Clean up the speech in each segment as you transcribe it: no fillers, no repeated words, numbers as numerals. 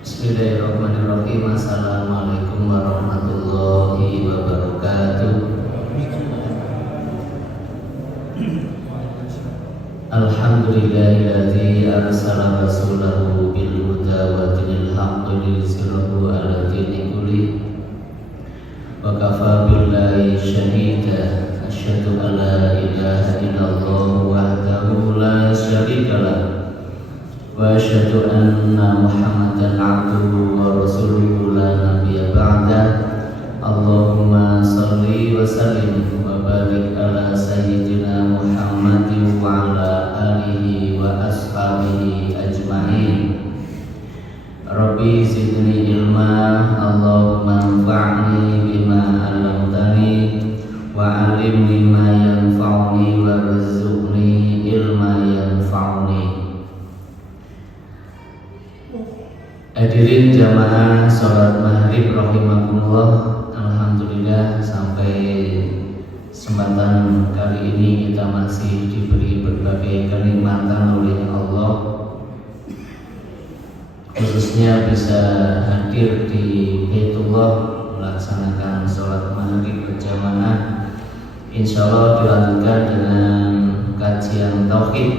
Bismillahirrahmanirrahim. Assalamualaikum warahmatullahi wabarakatuh. Alhamdulillahilladzi arsala rasulahu bil huda wa dinil haqqi liyuzhirahu 'ala dini kulli wa kafa billahi shahida. Asyhadu an la ilaha illallah wahdahu la syarika lah wa asyhadu anna Muhammadan 'abduhu wa rasuluhu la nabiyya ba'da. Allahumma shalli wa sallim wa barik ala sayyidina Muhammadin wa ala alihi wa ashabihi ajma'in. Rabbi zidni ilma, Allahumma anfa'ni bima 'allamtani wa 'allimni ma yanfa'uni wa rizqni ilma yanfa'uni. Hadirin jamaah sholat maghrib rahimakumullah. Alhamdulillah, sampai kesempatan kali ini kita masih diberi berbagai kenikmatan oleh Allah, khususnya bisa hadir di Baitullah melaksanakan sholat maghrib berjamaah. Insya Allah dilanjutkan dengan kajian tauhid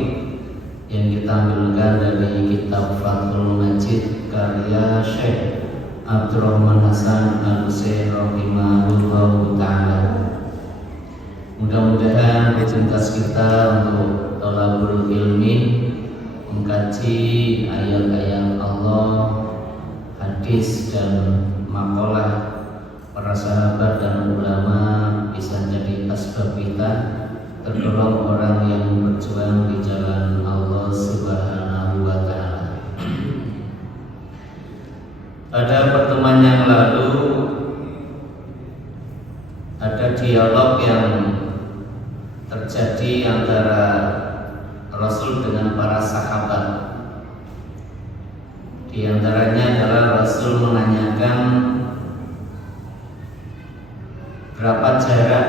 yang kita ambilkan dari kitab Fathul Majid karya Syekh Abdurrahman Hasan Al-Husain rahimahullahu ta'ala. Mudah-mudahan rutinitas kita untuk thalabul ilmi, mengkaji ayat-ayat Allah, hadis dan makalah para sahabat dan ulama bisa jadi asbab kita tergolong orang yang berjuang di jalan Allah Subhanahu wa ta'ala. Pada pertemuan yang lalu ada dialog yang terjadi antara Rasul dengan para sahabat. Di antaranya adalah Rasul menanyakan berapa jarak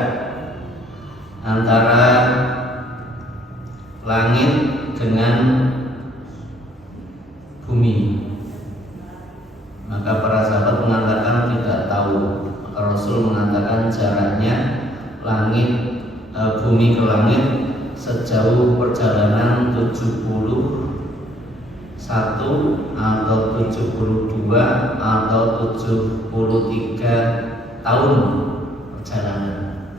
antara langit dengan bumi. Maka para sahabat mengatakan tidak tahu. Maka Rasul mengatakan jaraknya langit bumi ke langit sejauh perjalanan 71 atau 72 atau 73 tahun perjalanan.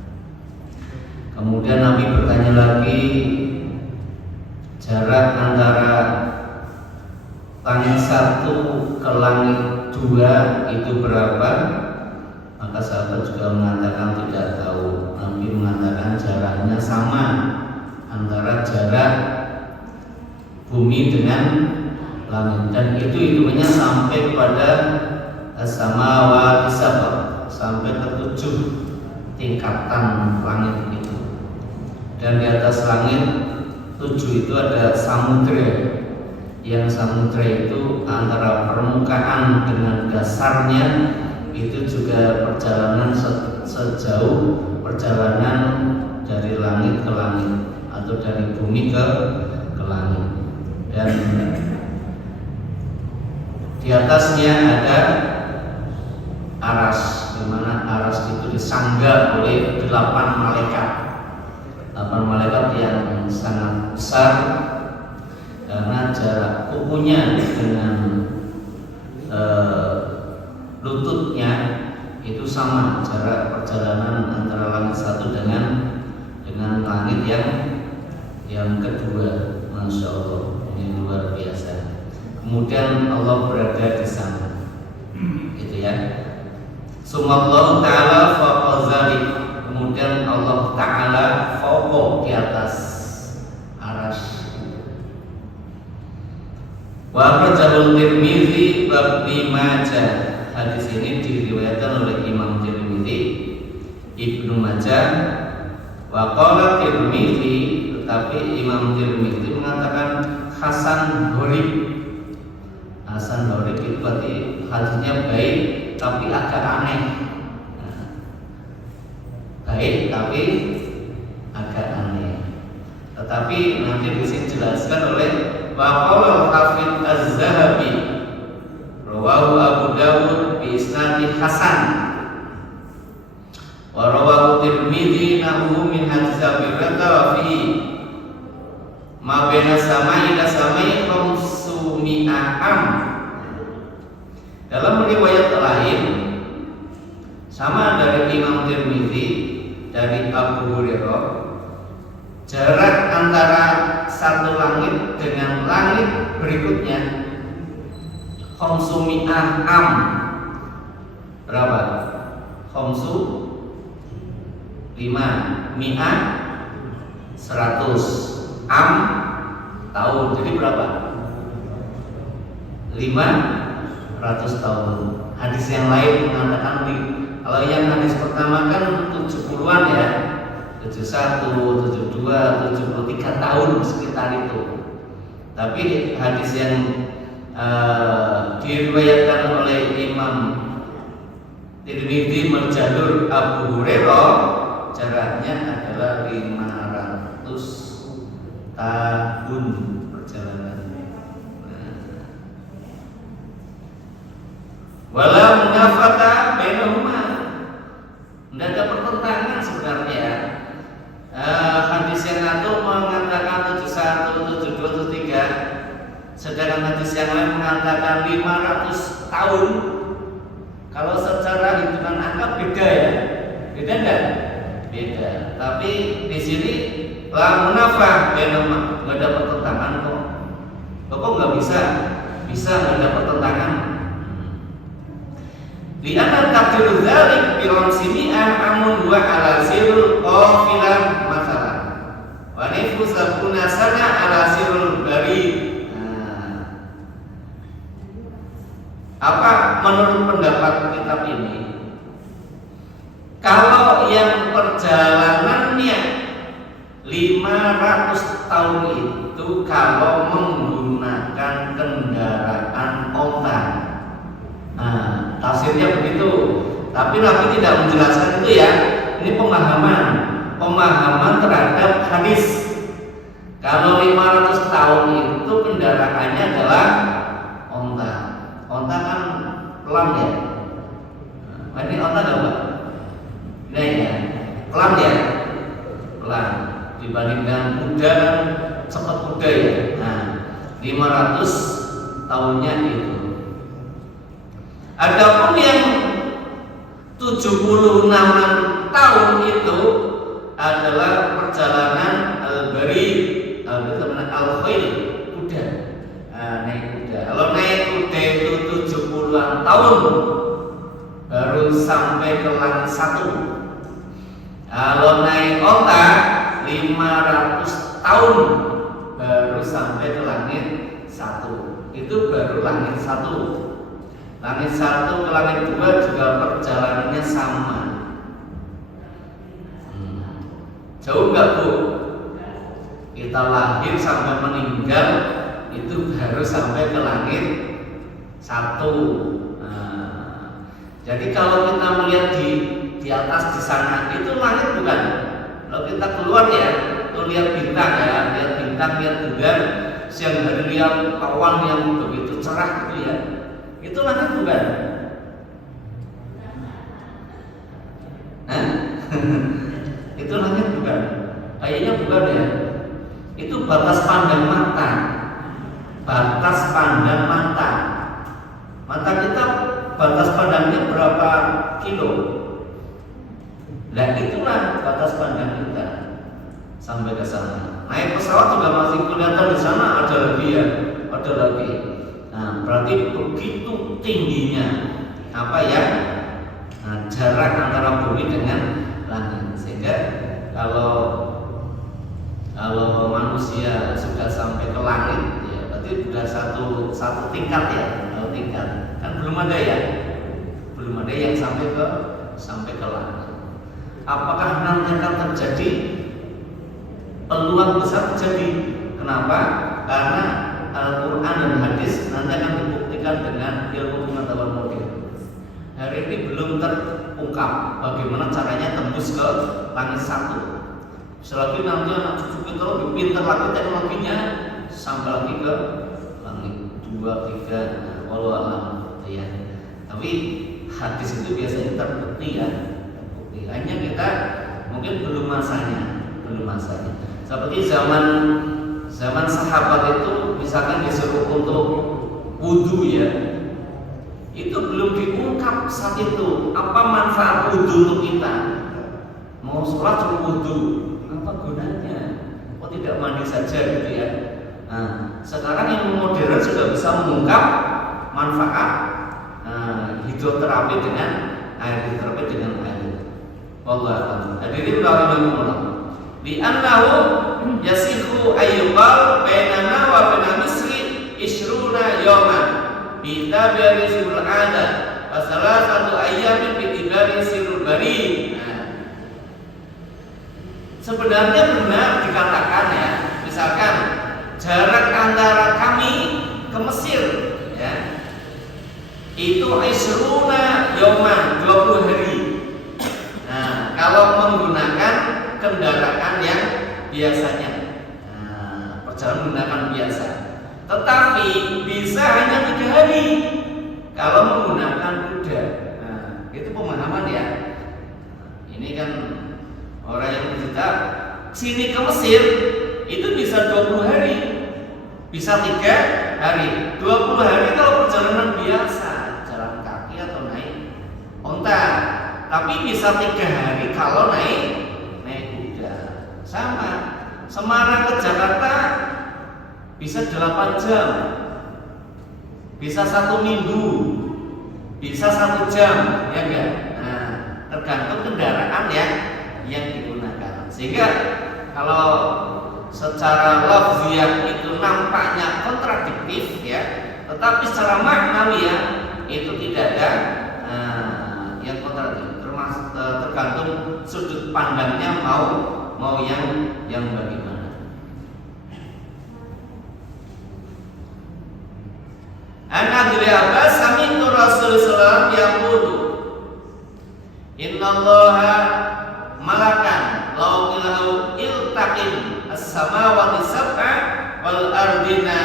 Kemudian Nabi bertanya lagi, jarak antara langit 1 ke langit 2 itu berapa? Maka sahabat juga mengatakan tidak tahu. Nabi mengatakan jaraknya sama antara jarak bumi dengan langit, dan itu hitungannya sampai pada as-samawati sab'a, sampai ke 7 tingkatan langit itu. Dan di atas langit 7 itu ada samudra. Yang samudra itu antara permukaan dengan dasarnya itu juga perjalanan sejauh perjalanan dari langit ke langit atau dari bumi ke langit. Dan di atasnya ada aras, di mana aras itu disangga oleh 8 malaikat. 8 malaikat yang sangat besar, karena jarak kukunya dengan lututnya itu sama jarak perjalanan antara langit 1 dengan langit yang kedua. Masya Allah, ini luar biasa. Kemudian Allah berada di sana, gitu ya. Sumallahu ta'ala faqazali, kemudian Allah Ta'ala fauqa, di atas aras. Wa akhrajahu Tirmidzi bab Ibnu Majah. Hadis ini diriwayatkan oleh Imam Tirmidzi, Ibnu Majah. Wa qala Tirmidzi, tetapi Imam Tirmidzi mengatakan hasan gharib. Hasan gharib itu berarti hadisnya baik tapi agak aneh. Baik tapi agak aneh. Tetapi nanti di sini dijelaskan oleh Waqala Hafidz Az-Zahabi, hasan. Wa rawahu Tirmidzi nahu min hadits Abi Hurairah wa fi ma baina samai ila samai khamsumi'a am. Dalam riwayat lain sama dari Imam Tirmidzi dari Abu Hurairah, jarak antara satu langit dengan langit berikutnya khamsumi'ah am. Berapa? Khamsu 5, mi'ah 100, am tahun. Jadi berapa? 500 tahun. Hadis yang lain mengatakan kalau yang hadis pertama kan 70-an ya, 71, 72, 73 tahun sekitar itu. Tapi hadis yang diriwayatkan oleh Imam Tirmidzi menjalur Abu Hurairah jaraknya adalah 500 tahun perjalanan. Wala munafata bainahuma. Tidak ada pertentangan sebenarnya. Hadis yang satu mengatakan 71, 72, 73, sedangkan hadis yang lain mengatakan 500 tahun. Kalau secara hitungan angka beda ya, beda enggak? Beda. Tapi di sini la munafah bainahuma, nggak ada pertentangan kok. Kok nggak bisa? Bisa, nggak ada pertentangan. Li'anna taqdiru dzalik bi ramsimi'ah amun wa ala sirul qafilah masalah. Wa nifu sabuna sana ala sirul bari. Apa menurut pendapat kitab ini? Kalau yang perjalanannya 500 tahun itu kalau menggunakan kendaraan onta. Tafsirnya begitu. Tapi Nabi tidak menjelaskan itu ya. Ini pemahaman terhadap hadis. Kalau 500 tahun itu kendaraannya adalah onta. Onta kan pelan ya. Ini onta enggak, Pak? Ini ya. Pelan ya. Pelan dibandingkan kuda kan cepat kuda ya. 500 tahunnya itu. Adapun yang 76 tahun itu adalah perjalanan al-bari, al-khayl, kuda. Naik kuda. Kalau naik kuda itu 70-an tahun baru sampai ke langit 1. Kalau naik onta 500 tahun baru sampai ke langit 1. Itu baru langit 1. Langit 1 ke langit 2 juga perjalanannya sama. Jauh nggak Bu? Kita lahir sampai meninggal itu harus sampai ke langit 1. Jadi kalau kita melihat di atas di sana itu langit bukan. Kalau kita keluar ya, tuh lihat bintang ya, lihat bintang, lihat bulan, siang hari lihat awan yang begitu cerah gitu ya. Itu langit bukan? Itu langit bukan? Kayaknya bukan ya. Itu batas pandang mata. Batas pandang mata. Mata kita batas pandangnya berapa kilo? Nah itulah batas pandang kita sampai ke sana. Naik pesawat juga masih kelihatan di sana ada lagi ya, ada lagi. Nah, berarti begitu tingginya apa ya? Jarak antara bumi dengan langit. Sehingga kalau manusia sudah sampai ke langit, ya berarti sudah satu tingkat ya, tingkat. Kan belum ada ya, belum ada yang sampai ke langit. Apakah nanti akan terjadi? Peluang besar terjadi. Kenapa? Karena Al-Quran dan hadis nanti akan dibuktikan dengan ilmu pengetahuan modern. Hari ini belum terungkap bagaimana caranya tembus ke langit 1. Selagi nanti anak cucu kita lebih pintar lagi teknologinya sampai lagi ke langit 2, 3, walau alam ya. Tapi hadis itu biasanya terbukti ya, terbukti. Hanya kita mungkin belum masanya. Seperti zaman sahabat itu misalkan disuruh untuk wudu ya, itu belum diungkap saat itu apa manfaat wudu untuk kita. Mau sholat suruh wudu, apa gunanya? Kok tidak mandi saja gitu ya? Nah, sekarang yang modern sudah bisa mengungkap manfaat hidroterapi dengan air. Wallahu hadirin rahimakumullah. Di annahu yasihu ayyuqal bainana wa baina Misri isruna yawman bi tabari sirul adat wa salasatu ayyamin bi tibari sirul bari. Sebenarnya benar dikatakan ya, misalkan jarak antara kami ke Mesir ya, itu isruna yawman 20 hari. Nah, kalau menggunakan kendaraan yang biasanya, perjalanan menggunakan biasa, tetapi bisa hanya 3 hari kalau menggunakan kuda. Nah, itu pemahaman ya. Ini kan orang yang bercerita sini ke Mesir itu bisa 20 hari, bisa 3 hari. 20 hari kalau perjalanan biasa, jalan kaki atau naik onta. Tapi bisa 3 hari kalau naik kuda. Sama, Semarang ke Jakarta bisa 8 jam, bisa 1 minggu, bisa 1 jam, ya enggak? Nah, tergantung kendaraan yang digunakan. Sehingga kalau secara lafziyah itu nampaknya kontradiktif ya, tetapi secara maknawi ya itu tidak ada yang kontradiktif. Tergantung sudut pandangnya mau yang bagaimana. An Abdul Abbas sami'tu Rasulullah yaqulu innallaha malakan law ilahu iltaqim as-samawati sab'a wal ardina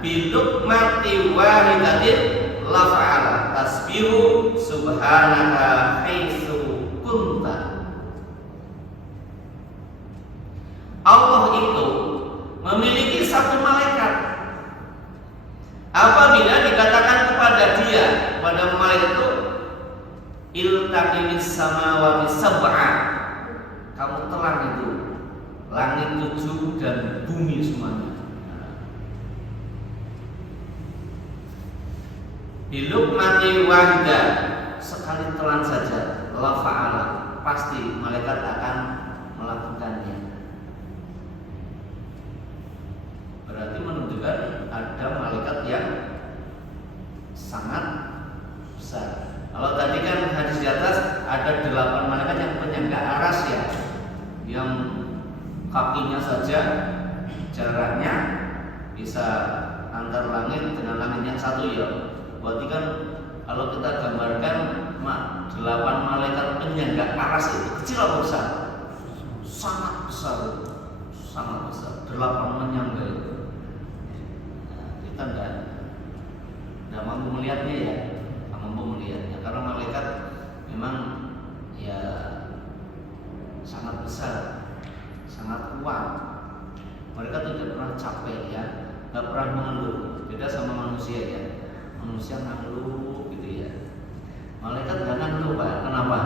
bi luqmati wahidatin la fa'ala tasbihu subhanaka haitsu kunta. Allah itu memiliki satu malaikat. Apabila dikatakan kepada dia, pada malaikat itu iltaqimis samawati sab'a, kamu telan itu langit 7 dan bumi semuanya. Bilukmati wahidah, sekali telan saja, la fa'ala, pasti malaikat akan melakukannya. Berarti menunjukkan ada malaikat yang sangat besar. Kalau tadi kan hadis di atas ada 8 malaikat yang penyangga aras ya, yang kakinya saja jaraknya bisa antar langit dengan langit yang satu ya. Berarti kan kalau kita gambarkan 8 malaikat penyangga aras itu kecil atau besar? Sangat besar, sangat besar. 8 menyangga itu. Kita tidak mampu melihatnya ya, tidak mampu melihatnya karena malaikat memang ya sangat besar, sangat kuat. Mereka tidak pernah capek ya, tidak pernah mengeluh. Beda sama manusia ya. Manusia ngeluh gitu ya. Malaikat nggak ngeluh Pak. Kenapa?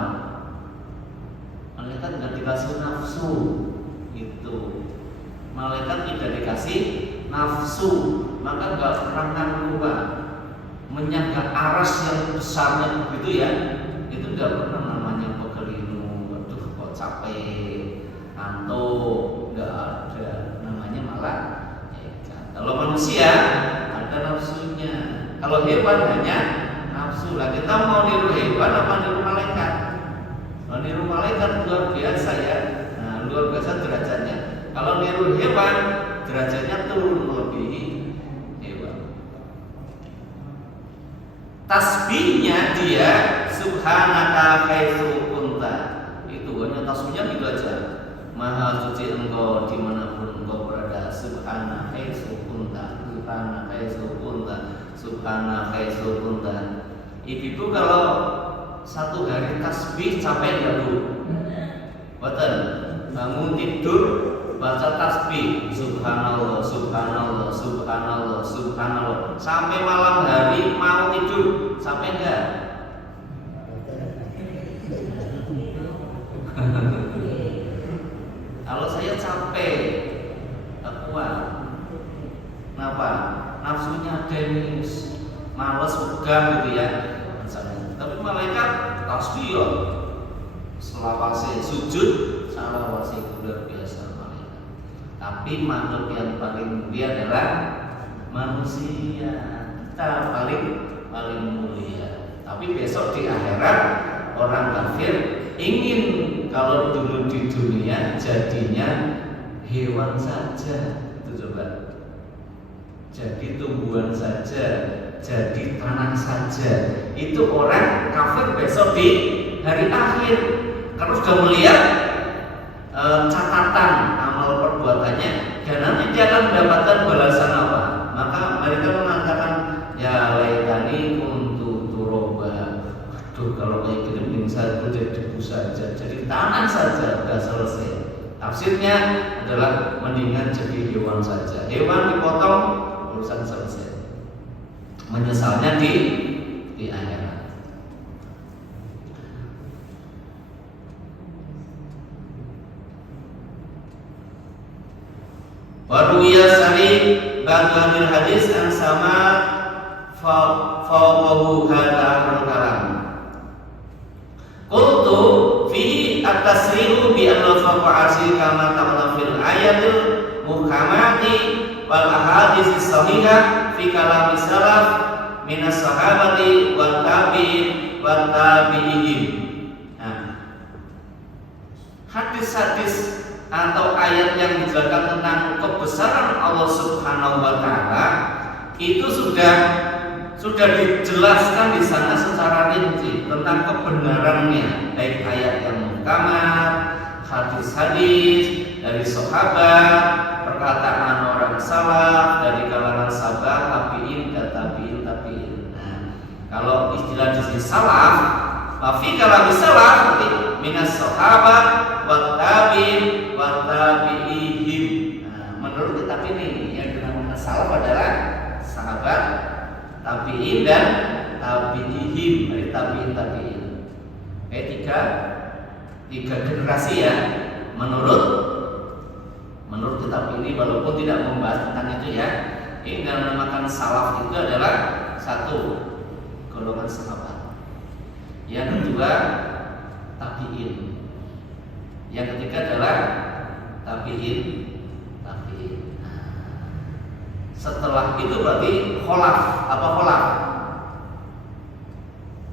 Malaikat nggak dikasih nafsu gitu. Malaikat tidak dikasih nafsu, maka nggak pernah ngeluh Pak. Menyangga aras yang besarnya begitu ya, itu nggak pernah namanya pekelinu. Waduh kok capek, ngantuk, nggak ada namanya malah. Kalau manusia ada nafsunya. Kalau hewan hanya nafsu lah. Kita mau niru hewan apa niru malaikat? Kalau niru malaikat luar biasa ya. Nah, luar biasa derajatnya. Kalau niru hewan derajatnya turun melebihi hewan. Tasbihnya dia subhanaka haitsu kunta. Itu hanya tasbihnya gitu aja. Maha suci engkau dimanapun engkau berada. Subhana haitsu kunta. Subhana haitsu kunta. Subhana haitsu kunta. Ibu kalau satu hari tasbih capek nggak Bu? Betul. Bangun tidur baca tasbih subhanallah subhanallah subhanallah subhanallah sampai malam hari mau tidur sampai enggak? Kalau saya capek tak kuat. Kenapa? Nafsunya demis, malas pegang gitu ya misalnya. Tapi malaikat tasbih ya selawase sujud salawase luar biasa malaikat. Tapi makhluk yang paling mulia adalah manusia. Kita paling mulia. Tapi besok di akhirat orang kafir ingin kalau dulu di dunia jadinya hewan saja, itu coba. Jadi tumbuhan saja, jadi tanah saja. Itu orang kafir besok di hari akhir. Kalau sudah melihat catatan amal perbuatannya, dan nanti dia akan mendapatkan balasan apa? Maka mereka mengatakan, ya laitani kuntu turoba. Aduh, kalau kayak gini mending saya jadi debu saja, jadi tanah saja, sudah selesai. Tafsirnya adalah mendingan jadi hewan saja. Hewan dipotong, urusan selesai. Menyesalnya di akhirat. Waruya sari bagian hadis yang sama fawwahu hada kalam. Qultu fi at-tasrihu bi anna fawqa'asi kama ta'ala fil ayatil muhkamati wal ahadits sahihah fi kalam salaf minas sahabati wat tabi'in wat tabi'in. Nah, hadis-hadis atau ayat yang menjelaskan tentang kebesaran Allah Subhanahu wa taala itu sudah dijelaskan di sana secara rinci tentang kebenarannya, baik ayat yang muhkamat, hadis-hadis dari sahabat, perkataan orang salaf dari kalangan sahabat, tabi'in dan tabi'in. Nah, kalau istilah di sini salaf, fi kalam salaf berarti minas sahabat wa tabi'in wa tabi'ihim. Nah, menurut kitab ini yang dinamakan salaf adalah sahabat, tabi'in dan tabi'ihim, dari tabi'in. Tiga generasi ya. Menurut kitab ini, walaupun tidak membahas tentang itu ya, ini yang dinamakan salaf itu adalah satu golongan sahabat, yang kedua tabi'in, yang ketiga adalah tabi'in. Setelah itu berarti kholaf. Apa kholaf?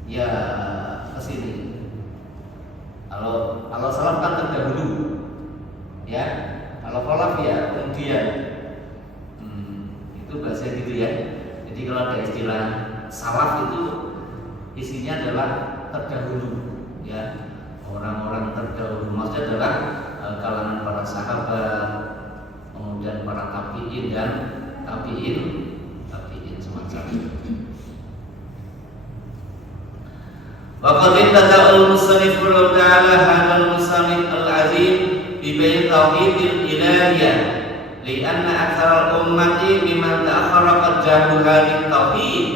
Ya kesini. Kalau salaf kan terdahulu, ya. Kalau kholaf ya kemudian. Itu bahasa gitu ya. Jadi kalau ada istilah salaf itu isinya adalah terdahulu, ya. Orang-orang terdahulu maksudnya adalah kalangan para sahabat, kemudian para tabi'in dan tabi'in semacam itu. Wa qad intaha al-musannif ta'ala hadal musannif al-azim bi bayan tauhidil ilahiyah li anna aktsara ummati mimman ta'akhkhara qad jahu hadhihi tauhid.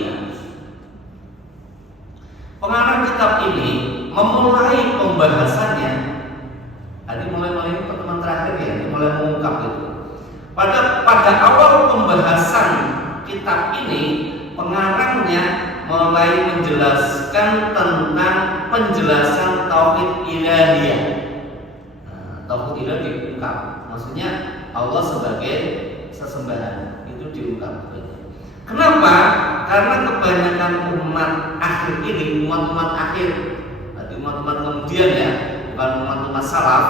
Pengarang kitab ini memulai pembahasannya. Tadi mulai pertemuan terakhir ya, mulai mengungkap itu. Pada awal pembahasan kitab ini, pengarangnya mulai menjelaskan tentang penjelasan tauhid ilahiyah. Tauhid ilahiyah diungkap, maksudnya Allah sebagai sesembahan itu diungkap. Kenapa? Karena kebanyakan umat akhir ini, umat-umat akhir, berarti umat-umat kemudian ya, bukan umat-umat salaf,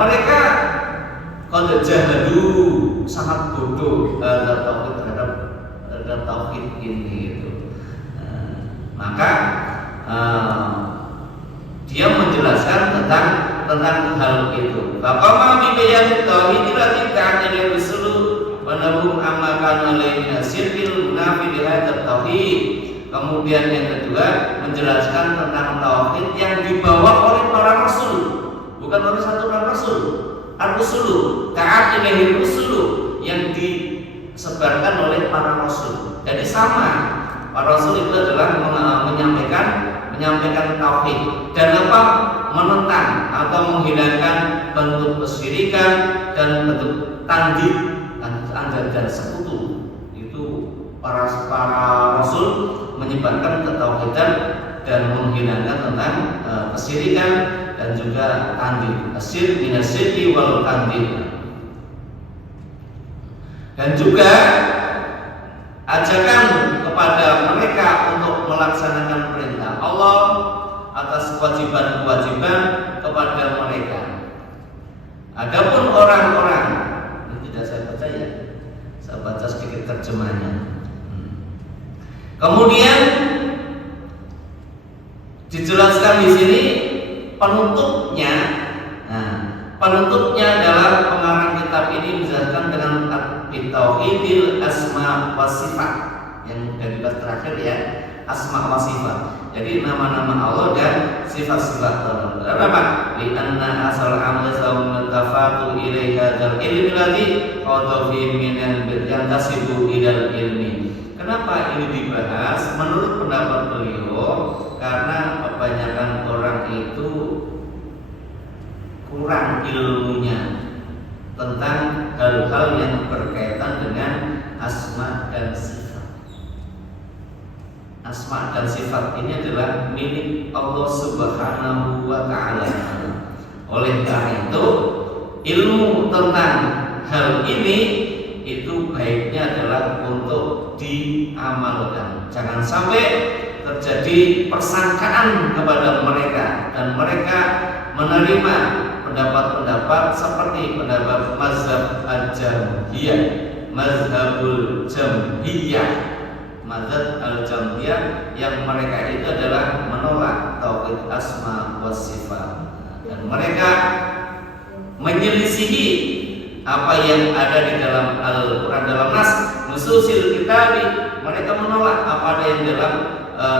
mereka kalau jahadu sangat bodoh terhadap tauhid ini itu. Maka dia menjelaskan tentang hal itu. Baqama bi bayan tauhid allati ta'ala rusulu wa nahum amma kana laina sirril munafi li hadzal tauhid Kemudian yang kedua menjelaskan tentang tauhid yang dibawa oleh para rasul, bukan oleh satu rasul. Ar-rusulu, ta'at ilaihi rusulu, yang disebarkan oleh para rasul. Jadi sama, para rasul itu adalah menyampaikan tauhid dan apa? Menentang atau menghilangkan bentuk kesyirikan dan bentuk tanding dan sekutu. Itu para rasul menyebarkan ketauhidan dan menghilangkan tentang kesyirikan dan juga tanding. Asyir minasyirki wal tanding. Dan juga ajakan kepada mereka untuk melaksanakan perintah Allah atas kewajiban-kewajiban kepada mereka. Adapun orang-orang, ini tidak saya baca ya, saya baca sedikit terjemahnya. Kemudian dijelaskan di sini penutupnya. Nah, penutupnya adalah pengarang kitab ini menjelaskan dengan tauhidil asma wa sifat, yang dari bab terakhir ya, asma wa sifat. Jadi nama-nama Allah dan sifat-sifat Allah. Kenapa? Lianna asal amal sawm tafatu ilaiha dal ilmi ladzi qada fi minan yang tasibu ilal ilmi. Kenapa ini dibahas? Menurut pendapat beliau, karena kebanyakan orang itu kurang ilmunya tentang hal-hal yang berkaitan dengan asma dan sifat. Asma dan sifat ini adalah milik Allah Subhanahu wa Ta'ala. Oleh karena itu, ilmu tentang hal ini itu baiknya adalah untuk diamalkan. Jangan sampai terjadi persangkaan kepada mereka dan mereka menerima pendapat-pendapat seperti pendapat mazhab al-jamhiyah, mazhabul jamhiyah, mazhab al-jamhiyah, yang mereka itu adalah menolak tauhid asma wa sifat, dan mereka menyelisihi apa yang ada di dalam Al-Quran, dalam nas nususil kitabi. Mereka menolak apa ada yang dalam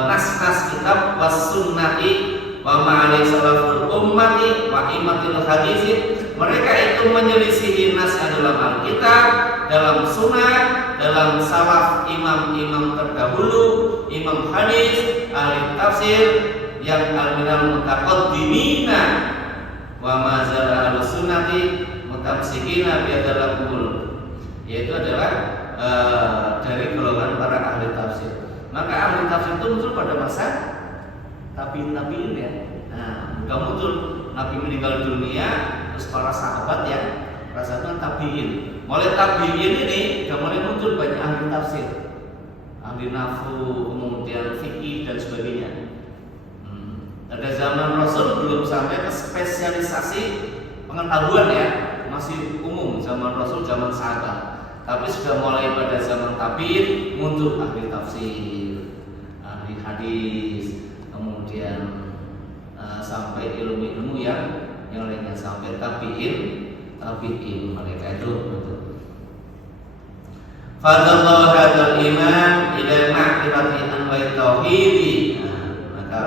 nas-nas kitab was sunnati wa ma'alai salaful ummati wa imatil hadisi. Mereka itu menyelisihi nas yang dalam Alkitab, dalam sunnah, dalam salaf imam-imam terdahulu, imam hadis, ahli tafsir, yang al-minal mutaqaddimina wa mazala al-sunnati mutamsikina biadalah kumul, yaitu adalah dari golongan para ahli tafsir. Maka ahli tafsir itu muncul pada masa tabiin ya. Nah, bukan muncul Nabi meninggal dunia terus para sahabat ya, rasakan tabiin. Mulai tabiin ini sudah mulai muncul banyak ahli tafsir, ahli nahwu, kemudian fikih dan sebagainya. Pada zaman Rasul belum sampai ke spesialisasi pengetahuan ya, masih umum zaman Rasul, zaman sahabat. Tapi sudah mulai pada zaman tabi'in muncul ahli tafsir, ahli hadis, kemudian sampai ilmu-ilmu yang lainnya, sampai tabi'in mereka itu betul. Fadallahu hadzal iman ila ma'rifati anwa'i tauhidi. Maka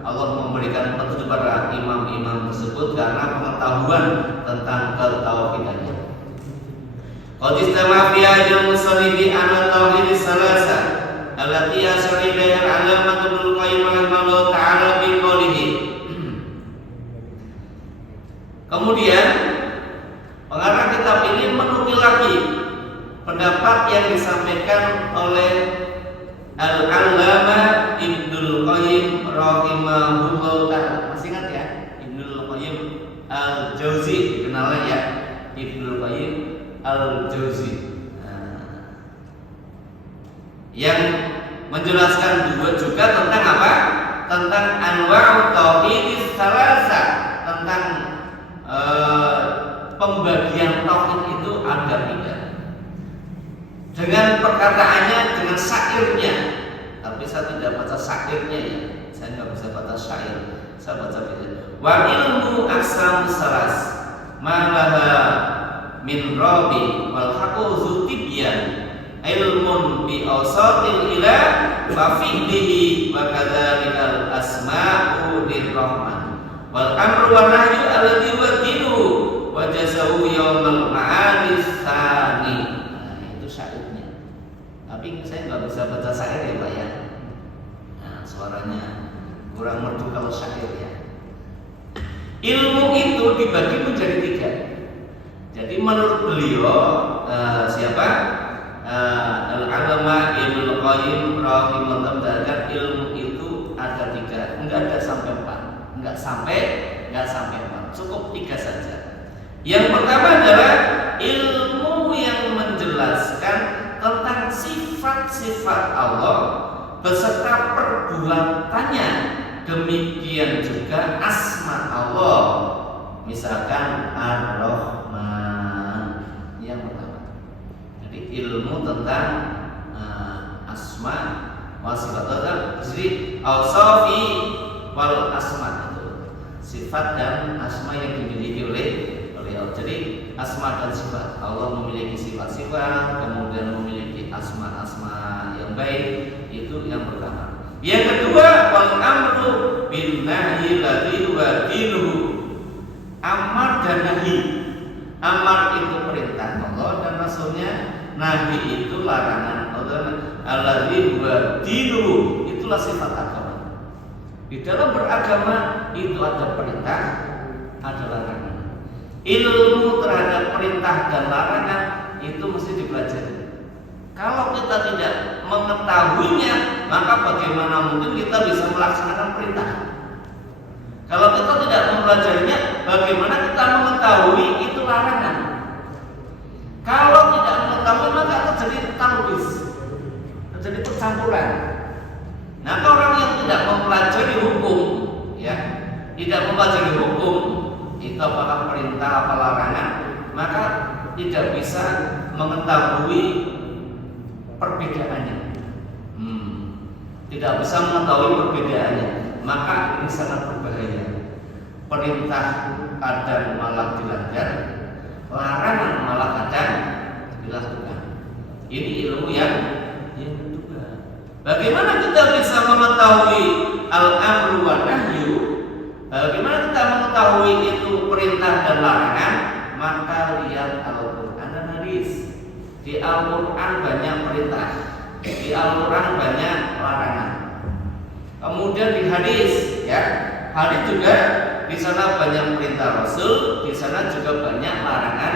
Allah memberikan petunjuk kepada imam-imam tersebut karena pengetahuan tentang ketauhidannya. Qad istama fi ajal musallifi ala tauhid salasa allati yasri ilaiha al-allamah Ibnu Qayyim rahimahullah ta'ala bi qoulihi. Kemudian pengarang kitab ini menukil lagi pendapat yang disampaikan oleh Al-Allamah Ibnu Qayyim rahimahullah ta'ala. Masih ingat ya? Ibnu Qayyim Al-Jauzi dikenalnya ya, Ibnu Qayyim Al-Jauzi, yang menjelaskan juga tentang apa? Tentang anwa'u tauhid salasa, tentang pembagian tauhid itu ada tiga. Dengan perkataannya, dengan syairnya, tapi saya tidak baca syairnya ya, saya nggak bisa baca syair, saya baca beda. Wa ilmu aqsam salas malaha min rabi wal haqu zutibyan ilmun bi awsatil ilah wa fi'lihi wa kadzalikal asma'u lirrahman wal amru wan nahyu alladhi yuwaddidu wa jazahu yaumal ma'adis tsani. Nah, itu syairnya. Tapi saya nggak bisa baca syair ya Pak ya. Nah, suaranya kurang merdu kalau syair ya. Ilmu itu dibagi menjadi 3. Jadi menurut beliau siapa? Al-Alama Ibnu Qayyim rahimahullah mengatakan ilmu itu ada 3, enggak ada sampai 4, enggak sampai 4, cukup 3 saja. Yang pertama adalah ilmu yang menjelaskan tentang sifat-sifat Allah beserta perbuatannya, demikian juga asma Allah, misalkan Ar-Rahman. Yang pertama ilmu tentang asma wa sifat Allah, jadi awsafi wal asma itu sifat dan asma yang dimiliki oleh Allah. Jadi asma dan sifat Allah memiliki sifat-sifat, kemudian memiliki asma-asma yang baik, itu yang pertama. Yang kedua wal amru bin nahyi ladzi yudiluhu, amar dan nahi. Amar itu perintah Allah dan Rasulnya, nahi itu larangan Allah. Alladzi huwa dinu, itulah sifat agama. Di dalam beragama itu ada perintah, ada larangan. Ilmu terhadap perintah dan larangan itu mesti dipelajari. Kalau kita tidak mengetahuinya, maka bagaimana mungkin kita bisa melaksanakan perintah? Kalau kita tidak mempelajarinya, bagaimana kita mengetahui itu larangan? Kalau tidak mengetahui, maka terjadi talbis, terjadi percampuran. Nah, orang yang tidak mempelajari hukum, ya, tidak mempelajari hukum, itu apakah perintah apa larangan, maka tidak bisa mengetahui perbedaannya. Tidak bisa mengetahui perbedaannya, maka ini sangat berbahaya. Perintah kadang malah dilanggar, larangan malah kadang dilakukan. Ini ilmu yang kedua. Bagaimana kita bisa mengetahui al-amru wa nahyu? Bagaimana kita mengetahui itu perintah dan larangan? Maka lihat Al-Quran dan hadis. Di Al-Quran banyak perintah, di Al-Quran banyak larangan. Kemudian di hadis, ya, hadis juga di sana banyak perintah Rasul, di sana juga banyak larangan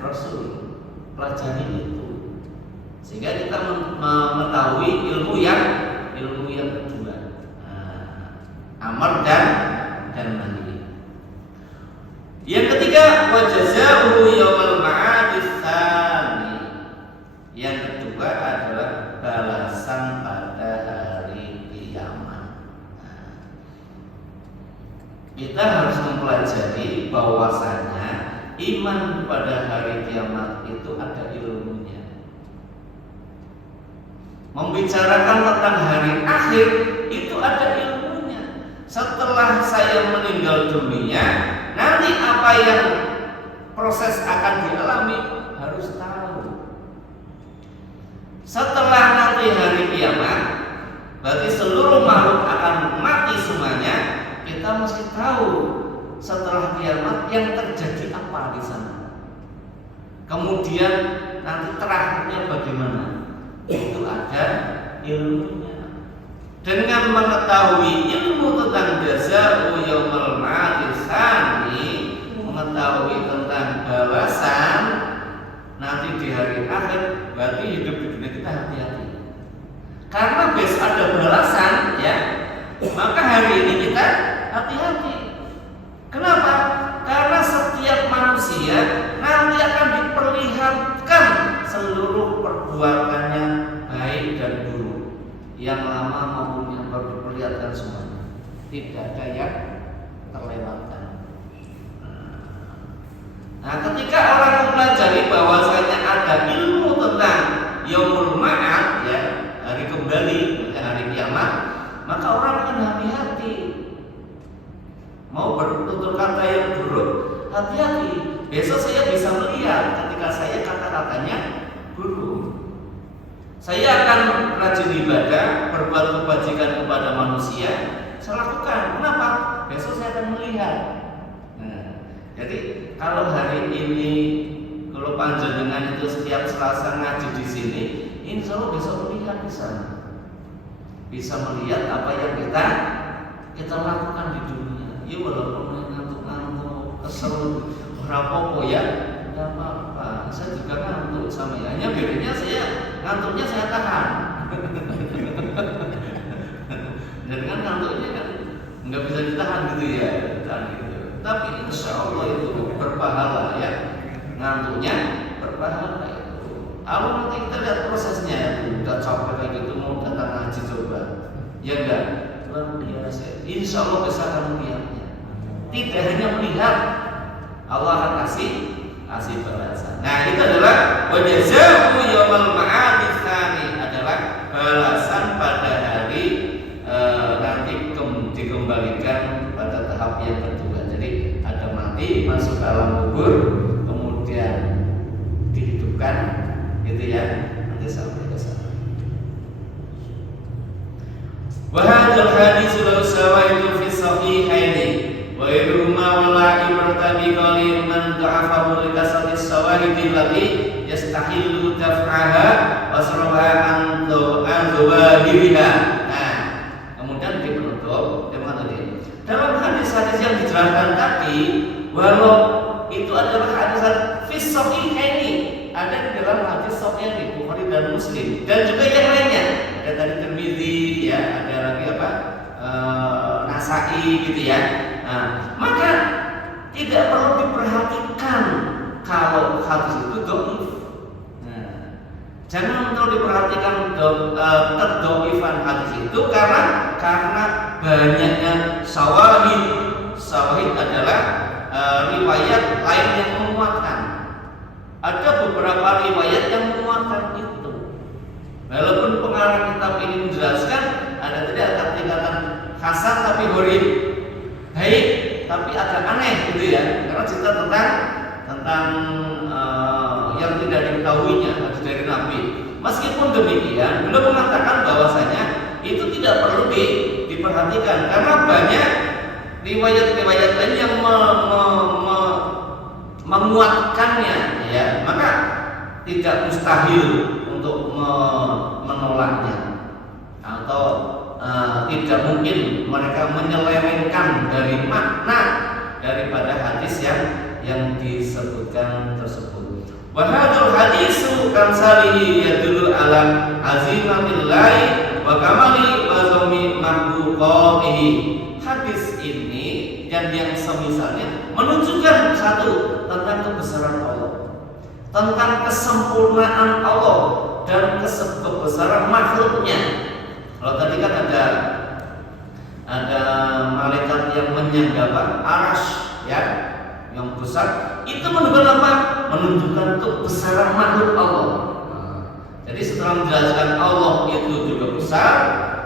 Rasul. Pelajari itu, sehingga kita mengetahui ilmu yang kedua, amar dan nahi. Yang ketiga, wa jazaa'u yaumal ma'adis tsani. Yang kedua adalah balasan pada hari kiamat. Kita harus mempelajari bahwasanya iman pada hari kiamat itu ada ilmunya. Membicarakan tentang hari akhir itu ada ilmunya. Setelah saya meninggal dunia, nanti apa yang proses akan dialami harus tahu. Setelah nanti hari kiamat, berarti seluruh makhluk akan mati semuanya. Kita mesti tahu setelah kiamat yang terjadi apa di sana. Kemudian nanti terakhirnya bagaimana? Itu ada ilmunya. Dengan mengetahui ilmu tentang jazaa'u yaumal ma'adis tsani, mengetahui tentang balasan nanti di hari akhir, berarti hidup di dunia kita hati-hati. Karena besok ada balasan, ya, maka hari ini kita hati-hati. Kenapa? Karena setiap manusia nanti akan diperlihatkan seluruh perbuatannya, baik dan buruk, yang lama maupun yang baru, diperlihatkan semuanya. Tidak ada yang terlewatkan. Nah, ketika orang mempelajari bahwasanya ada ilmu tentang yaumul ma'ad, ya, hari kembali, hari kiamat, maka orang akan hati-hati. Mau bertutur kata yang buruk, hati-hati. Besok saya bisa melihat ketika saya kata-katanya buruk. Saya akan rajin ibadah, berbuat kebajikan kepada manusia, saya lakukan. Kenapa? Besok saya akan melihat. Nah, jadi kalau hari ini, kalau panjenengan itu setiap Selasa ngaji di sini, insya Allah besok melihat bisa melihat apa yang kita lakukan di dunia. Ya walaupun ngantuk-ngantuk, kesel, berapa ya, nggak apa-apa. Saya juga ngantuk sama ya. Hanya bedanya ngantuknya saya tahan. Dan kan ngantuknya kan nggak bisa ditahan gitu ya, gitu. Tapi insya Allah itu berpahala ya. Ngantuknya berpahala itu. Kalau nanti kita lihat prosesnya itu udah capek kayak gitu mau datang ngaji coba, ya enggak? Luar biasa. Insya Allah bisa akan melihatnya. Tidak hanya melihat, Allah akan kasih balasan. Nah itu adalah wajazahu yaumal ma'ad tsani, adalah balasan pada hari nanti dikembalikan pada tahap yang kedua. Jadi ada mati, masuk alam kubur, kemudian dihidupkan, gitu ya. Nanti sampai ke sana. Wa hadzal hadits law sawaitu fi sahihaini wa irma wala ibrata bi qali man ta'afa bi kasati sawahidi allati yastahillu daf'aha wa sarwaha an zawahiriha. Nah, kemudian di penutup tadi dalam hadis-hadis yang dijelaskan tadi, walau itu adalah hadis fi sahihaini, ada di dalam hadis sahih Bukhari dan Muslim dan juga yang lainnya. Ada tadi Tirmidzi ya, ada lagi apa? Nasa'i gitu ya. Nah, maka tidak perlu diperhatikan kalau hadis itu dhaif. Nah, jangan terlalu diperhatikan terdoifan hadis itu karena banyaknya syawahid. Syawahid adalah riwayat lain yang menguatkan. Ada beberapa riwayat yang menguatkan itu. Walaupun pengarang kitab ini menjelaskan ada tingkatan hasan tapi gharib, baik tapi agak aneh gitu ya, karena cerita tentang yang tidak diketahuinya dari Nabi. Meskipun demikian, beliau mengatakan bahwasanya itu tidak perlu diperhatikan karena banyak riwayat-riwayat lain yang menguatkannya ya, maka tidak mustahil untuk menolaknya atau tidak mungkin mereka menyelewengkan dari makna daripada hadis yang disebutkan tersebut. Wa hadzal hadisu kamsalihi yadullu ala azimatillahi wa kamali mazami mahbuqatihi. Hadis ini dan yang semisalnya menunjukkan satu, tentang kebesaran Allah, tentang kesempurnaan Allah dan kebesaran makhluknya. Kalau tadi kan ada malaikat yang menyangga arasy ya, yang besar, itu menunjukkan apa? Menunjukkan kebesaran makhluk Allah. Jadi setelah menjelaskan Allah itu juga besar,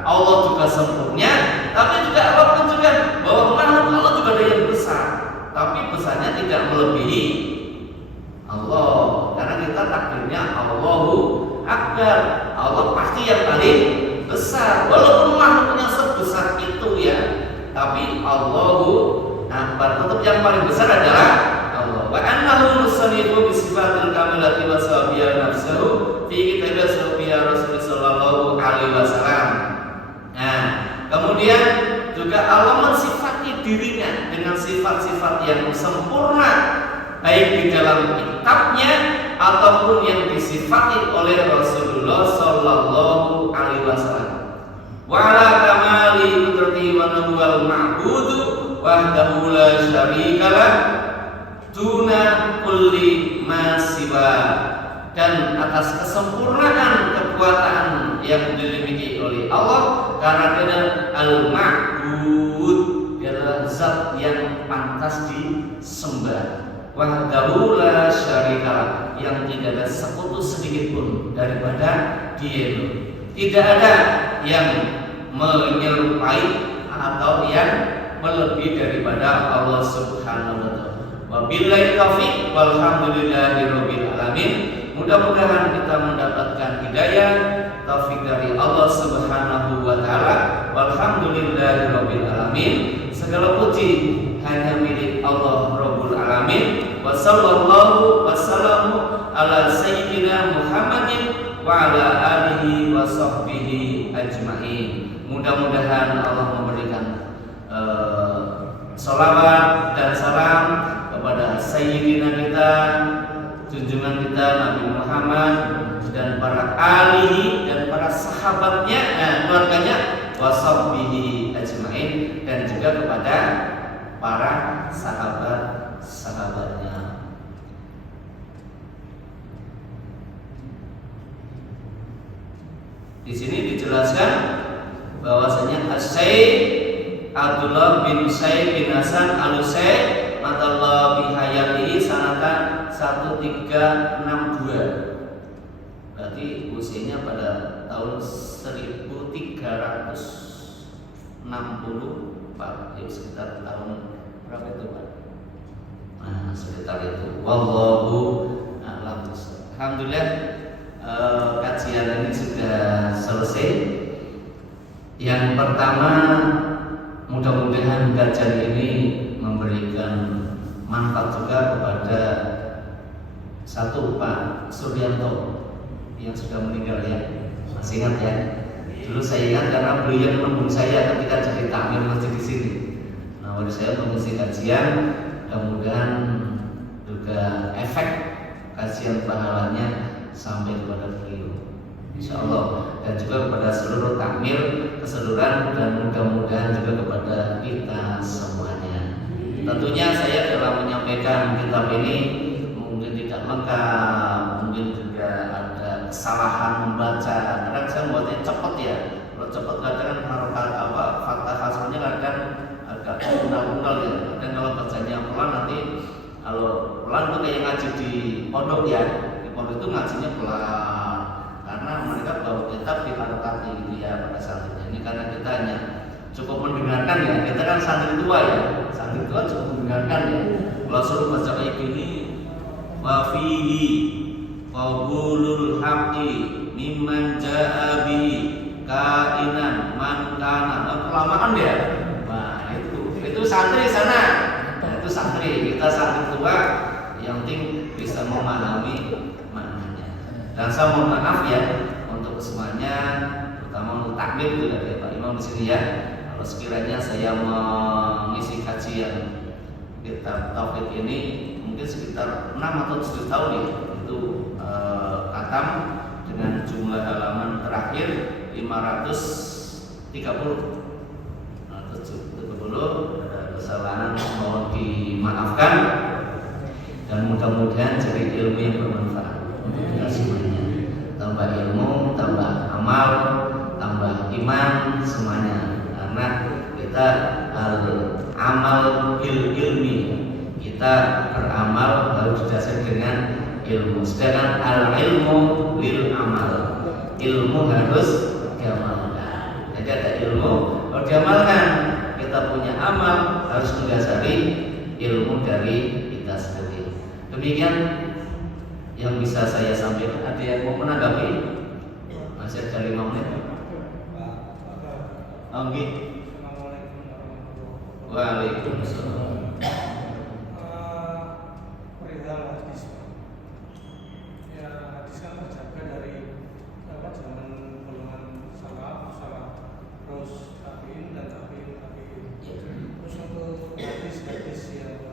Allah juga sempurna, tapi juga Allah menunjukkan bahwa makhluk Allah juga ada yang besar, tapi besarnya tidak melebihi Allah, karena kita takdirnya Allahu Akbar, Allah pasti yang paling besar, walaupun makhluknya sebesar itu ya, tapi Allahu Akbar tetap yang paling besar adalah Allah. Wa annahu musanifu bi sifatil kamilati wa sabiya nafsuhu fi kitab sabiya Rasul sallallahu alaihi wasallam. Nah, kemudian juga Allah mensifati dirinya dengan sifat-sifat yang sempurna, baik di dalam kitabnya ataupun yang disifati oleh Rasulullah sallallahu alaihi wasallam. Wa ala kamali qudrati wa nubuwal ma'budu wahdahu la syarikalah duna kulli ma siwa, dan atas kesempurnaan kekuatan yang dimiliki oleh Allah karena dia al-ma'bud, dia adalah zat yang pantas disembah. Wahdahu la syarikalah, yang tidak ada sekutu sedikit pun daripada dia. Tidak ada yang menyerupai atau yang melebihi daripada Allah Subhanahu wa taala. Wabillahi taufiq walhamdulillahirabbil alamin. Mudah-mudahan kita mendapatkan hidayah taufik dari Allah Subhanahu wa taala. Walhamdulillahirabbil alamin. Segala puji hanya milik Allah Rabbul Alamin. Wa sallallahu wasallamu ala sayyidina Muhammadin wa ala alihi wa sahbihi ajma'in. Mudah-mudahan Allah memberikan salawat dan salam kepada sayyidina kita, junjungan kita Nabi Muhammad, dan para alihi dan para sahabatnya, keluarganya, wasabbihi ajmain, dan juga kepada para sahabat-sahabatnya. Di sini dijelaskan bahwasanya Syekh Abdullah bin Syekh bin Hasan Al-Syekh matallah bihayatihi sanatan 1362. Berarti usianya pada tahun 1364, ya sekitar tahun berapa itu Pak? Nah, sekitar itu. Wallahu a'lam. Alhamdulillah, kajian ini sudah selesai. Yang pertama, mudah-mudahan kajian ini memberikan manfaat juga kepada satu Pak Suryanto yang sudah meninggal ya. Masih ingat ya? Dulu saya ingat karena beliau menemui saya ketika jadi takmir masjid di sini. Nah, waktu saya mengisi kajian, mudah-mudahan juga efek kajian pahalanya sampai kepada beliau, insya Allah, dan juga kepada seluruh takmir keseluruhan, dan mudah-mudahan juga kepada kita semuanya. Tentunya saya dalam menyampaikan kitab ini mungkin tidak lengkap, mungkin juga ada kesalahan membaca. Kadang saya membuatnya cepat ya. Kalau cepat kadang harokat fakta hasilnya kadang agak undal-undal ya. Dan kalau bacanya pelan nanti, kalau pelan itu kayak ngaji di pondok ya. Di pondok itu ngajinya pelan karena mereka bawa kitab di harokati gitu ya pada saat ini. Karena kita hanya cukup mendengarkan ya. Kita kan santri tua ya. Santri tua cukup mendengarkan ya. Kalau suruh baca kayak gini, wa fihi qabulul haqqi mimman ja'a bihi kainan man kana. Kelamaan dia. Nah, itu santri sana. Nah, itu santri. Kita santri tua yang penting bisa memahami maknanya. Dan saya mohon maaf ya untuk semuanya, terutama untuk takmir itu dari Pak Imam di sini ya. Kalau sekiranya saya mengisi kajian kitab Taufik ini mungkin sekitar 6 atau 7 tahun ya, itu khatam dengan jumlah halaman terakhir 530. Nah, 70 ada kesalahan, mohon dimaafkan, dan mudah-mudahan jadi ilmu yang bermanfaat untuk semuanya. Tambah ilmu, tambah amal, tambah iman semuanya. Karena kita amal bil ilmi, kita beramal harus didasarkan dengan ilmu. Sedangkan al ilmu lil amal, ilmu harus diamalkan. Jadi ada ilmu harus diamalkan. Kita punya amal harus mendasari ilmu dari kita sendiri. Demikian yang bisa saya sampaikan. Ada yang mau menanggapi? Masih ada 5 menit. Oke. Waalaikumsalam. Perihal hadis, ya hadis kan terjaga dari zaman golongan salaf, terus tabiin dan tabiin. Terus untuk hadis yang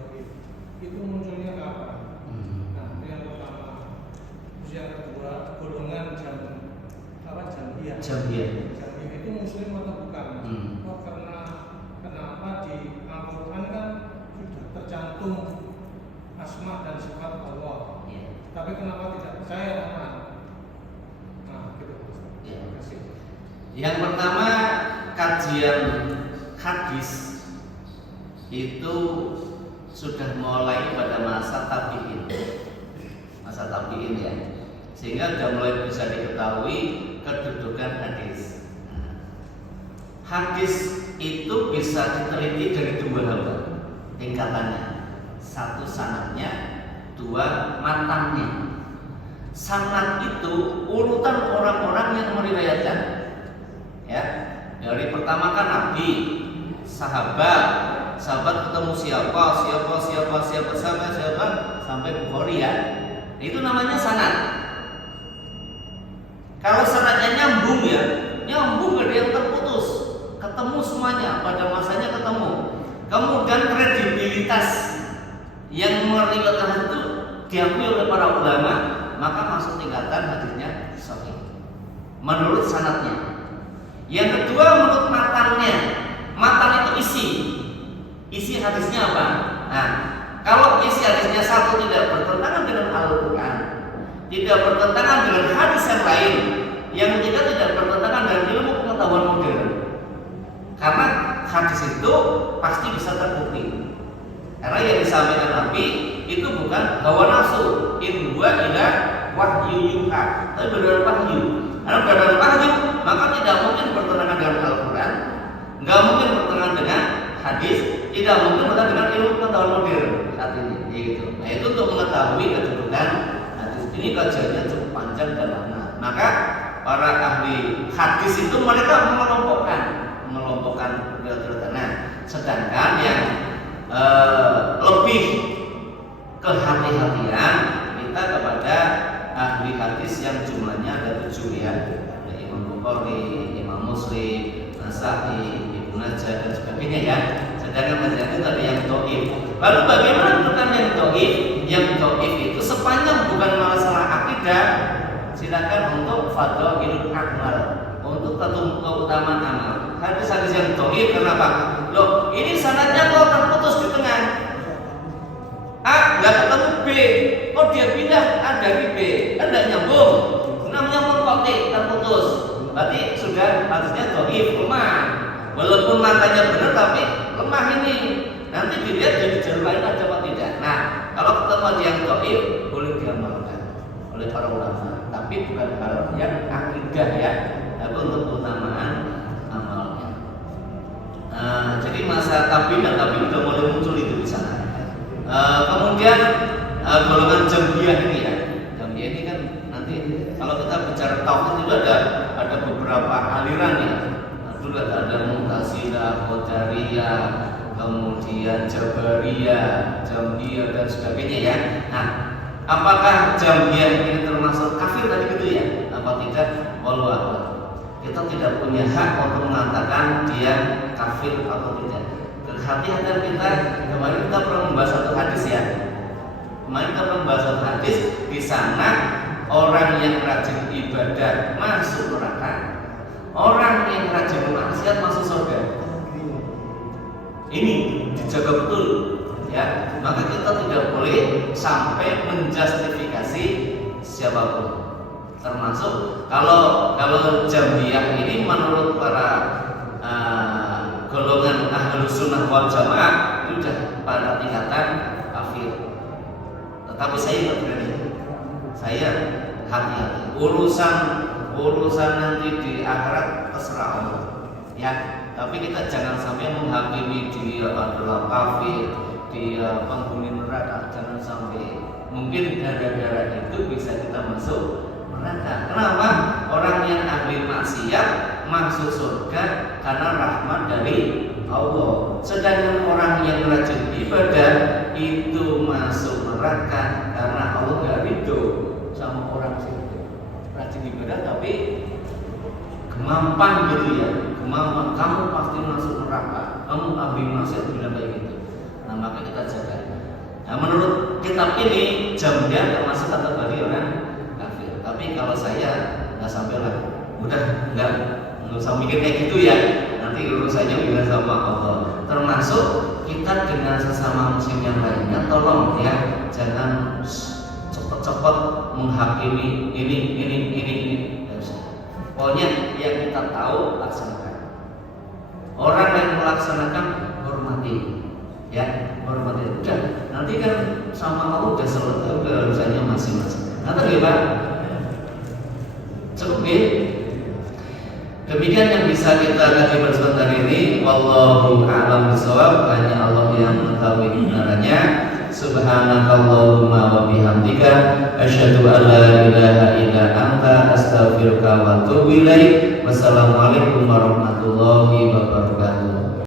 itu munculnya kapan? Nah, itu yang pertama. Terus yang kedua, golongan jamiyah. Jamiyah itu muslim atau bukan? Oh, karena kenapa di Al-Quran kan sudah tercantum asma dan sifat Allah, tapi kenapa tidak percaya aman? Nah, gitu. Terima kasih. Yang pertama, kajian hadis itu sudah mulai pada masa tabi'in ya, sehingga sudah mulai bisa diketahui kedudukan hadis. Hadis itu bisa diteliti dari 2 hal tingkatannya. 1 sanadnya, 2 matannya. Sanad itu urutan orang-orang yang meriwayatkan. Ya, dari pertama kan Nabi, sahabat ketemu siapa sampai Bukhari ya. Itu namanya sanad. Kalau sanadnya nyambung ya, nyambung gak ada yang terputus, ketemu semuanya pada masanya ketemu. Kemudian kredibilitas yang meriwayatkan itu diakui oleh para ulama, maka masuk tingkatan hadisnya sahih menurut sanadnya. Yang kedua menurut matannya. Matan itu isi hadisnya apa? Nah, kalau isi hadisnya satu tidak bertentangan dengan Al-Quran, tidak bertentangan dengan hadis yang lain, yang ketiga tidak bertentangan dengan ilmu pengetahuan modern, karena hadis itu pasti bisa terbukti. Karena yang disampaikan Nabi itu bukan hawa nafsu, in huwa illa wahyu yuha, tapi benar wahyu. Karena benar wahyu, maka tidak mungkin bertentangan dengan Al-Quran, nggak mungkin bertentangan dengan hadis, tidak mungkin bertentangan dengan ilmu pengetahuan modern saat ini. Gitu. Nah itu untuk mengetahui kedudukan hadis ini kajiannya cukup panjang dan lama. Maka para ahli hadis itu mereka mengelompokkan berbeda-beda. Nah, sedangkan yang lebih kehati-hatian kita kepada ahli hadis yang jumlahnya ada 7 ya, Imam Bukhari, Imam Muslim, Nasa'i, Ibnu Majah dan sebagainya ya. Sedangkan mazhab itu ada yang dhaif. Lalu bagaimana menentukan yang dhaif? Yang dhaif itu sepanjang bukan masalah akidah, silakan untuk fadhailul a'mal, untuk keutamaan amal. Hadis-hadis yang dhaif kenapa? Loh, ini sanadnya kok terputus di tengah. A nggak ketemu B, kok dia pindah A dari B, kan nggak nyambung. Namanya munqati, terputus. Berarti sudah hadisnya dhaif, lemah. Walaupun matanya benar tapi lemah ini. Nanti dilihat jadi jalur lain ada apa tidak. Nah, kalau ketemu yang dhaif boleh diamalkan oleh para ulama, tapi bukan hal yang akidah ya, tapi untuk keutamaan amalnya. Jadi masa tabi'in dan tabi'in sudah mulai muncul itu di sana. Kemudian golongan jambiah ini ya, jambiah ini kan nanti kalau kita bicara tauhid itu ada beberapa aliran ya. Dulu ada Mu'tazilah, Qadariyah, kemudian Jabariyah, Jambiah dan sebagainya ya. Nah, apakah Jambiah ini termasuk kafir tadi gitu ya? Apa tidak? Wallahu a'lam. Kita tidak punya hak untuk mengatakan dia kafir atau tidak. Hati-hati kita. Kemarin kita pernah membahas satu hadis ya. Kemarin kita pernah membahas satu hadis di sana orang yang rajin ibadah masuk neraka, orang yang rajin maksiat masuk surga. Ini dijaga betul ya. Maka kita tidak boleh sampai menjustifikasi siapapun. Termasuk kalau Jambiah ini menurut para golongan Ahlus Sunnah wal Jamaah itu sudah pada tingkatan kafir. Tetapi saya tidak berani. Saya hati-hati. Urusan nanti di akhirat terserah Allah. Ya, tapi kita jangan sampai menghakimi dia adalah kafir, dia penghuni neraka. Jangan sampai. Mungkin gara-gara itu bisa kita masuk neraka. Kenapa? Orang yang ahli maksiat masuk surga karena rahmat dari Allah. Sedangkan orang yang rajin ibadah itu masuk neraka karena Allah gak ridho sama orang situ. Rajin ibadah tapi gemampan gitu ya. Gemampan, kamu pasti masuk neraka, kamu ahli maksiat bilang kayak gitu. Nah maka kita jaga. Nah menurut kitab ini Jambiah termasuk kategori orang kafir. Tapi kalau saya nggak sampai lah, udah nggak usah mikir kayak gitu ya. Nanti urusannya juga sama Allah. Termasuk kita dengan sesama muslim yang lainnya, tolong ya jangan cepat-cepat menghakimi ini. Pokoknya yang kita tahu laksanakan. Orang yang melaksanakan hormati, ya hormati. Udah nanti kan sama Allah udah selesai, udah urusannya masing-masing. Nanti gimana? Cukup ya? Demikian yang bisa kita kaji bersama hari ini. Wallahu a'lam bishawab. Hanya Allah yang mengetahui kebenarannya. Subhanakallahumma wa bihamdika asyhadu an la ilaha illa anta astaghfiruka wa atubu ilaik. Wassalamualaikum warahmatullahi wabarakatuh.